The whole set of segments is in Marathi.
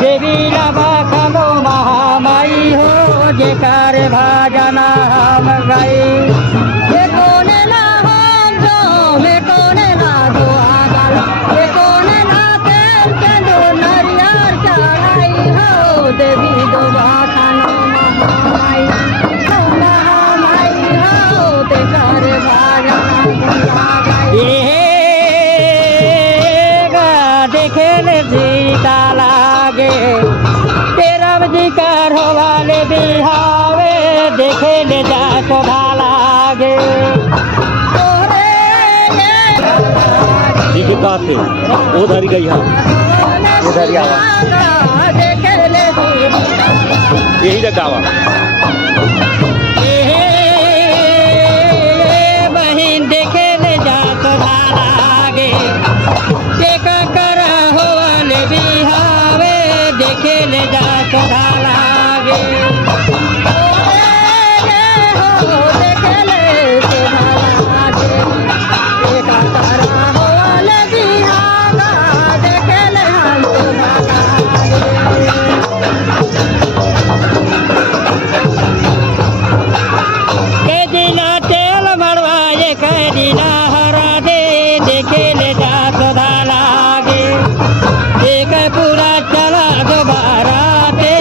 देवी लबखनो महामाई हो जेकार भाजना हम गाई कोने ला हम जो में कोने ला दो आगल कोने ला तेल चंदो नरियर चढ़ाई हो देवी लबखनो महामाई हो जेकार भाजना सीता लागे तेरा जिकर वाले बिहावे देखे ले जा शोभा लागे उधर गई हम उधर देखे ले यही जगह बहन देखे ले जा शोभा लागे बिहावे देखे ले जा शोभा लागे देखे ले शोभा लागे एका तारा होले बिहावा देखे ले हम शोभा लागे के दिना तेल मरवाए के दिना हरा दे देखे ले जा शोभा लागे पूरा चला दोबारा ते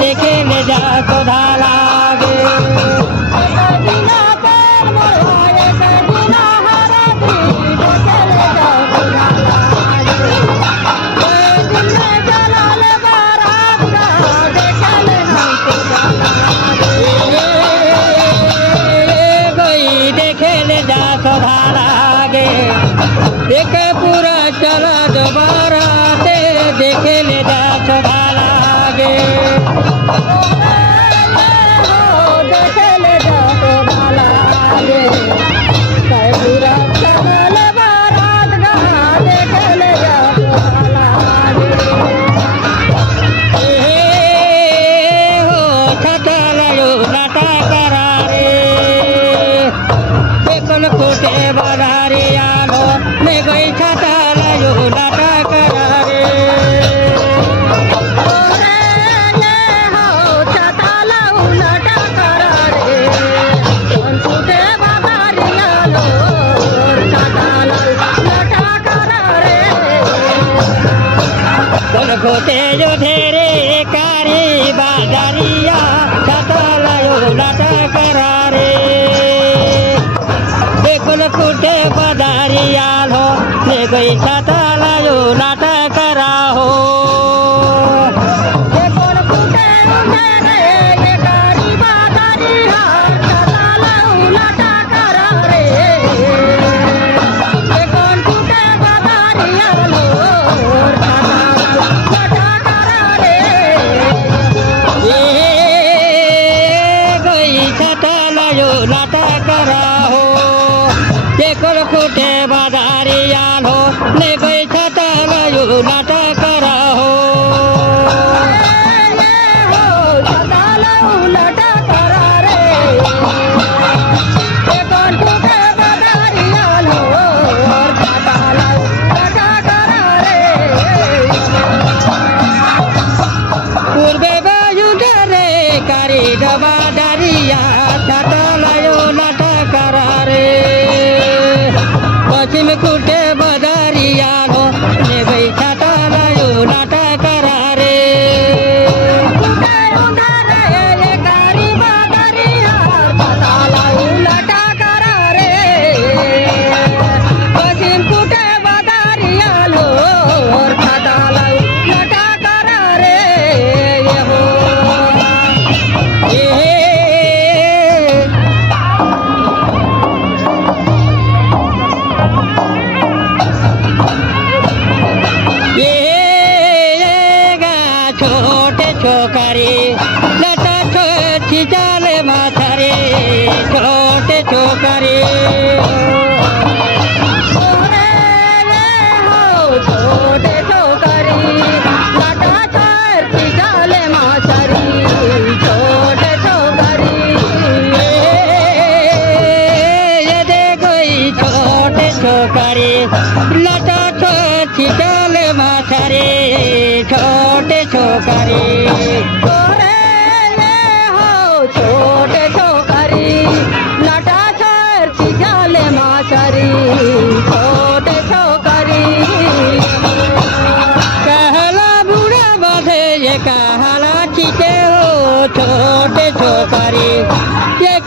देखे ले जा शोभा लागे देखे ले जा शोभा लागे देखे पूरा चला दोबारा देखे ले जा शोभा लागे देखे ले जा शोभा लागे पूरा चल बारात गा देखे ले जा शोभा लागे हो छतलायो नाटा करारे बेकल कोटे बधारे आलो मैं गई छतलायो नाटा खोते जो धेरे कारी बाजारिया छतलायो लाटा करारे बेकुल कुटे बदारिया लो ले गई छतलायो लाटा करा हो लाटा करा हो कुटे बदारिया लो ले गई छोकरी लटा छोटी चाले माथारे छोटे छोकरी छोटे छोकरी लटा छोटी चाले माथारी छोटे छोकरी ये देखो छोटे छोकरी लटा छोटी चाले माथारे छोटे छोकरी छोटे छोकरी लटा छोटी चाले माथारी छोटे छोकरी कहला बुढ़ा बाधे ये कहला खींचे हो छोटे छोकरी ये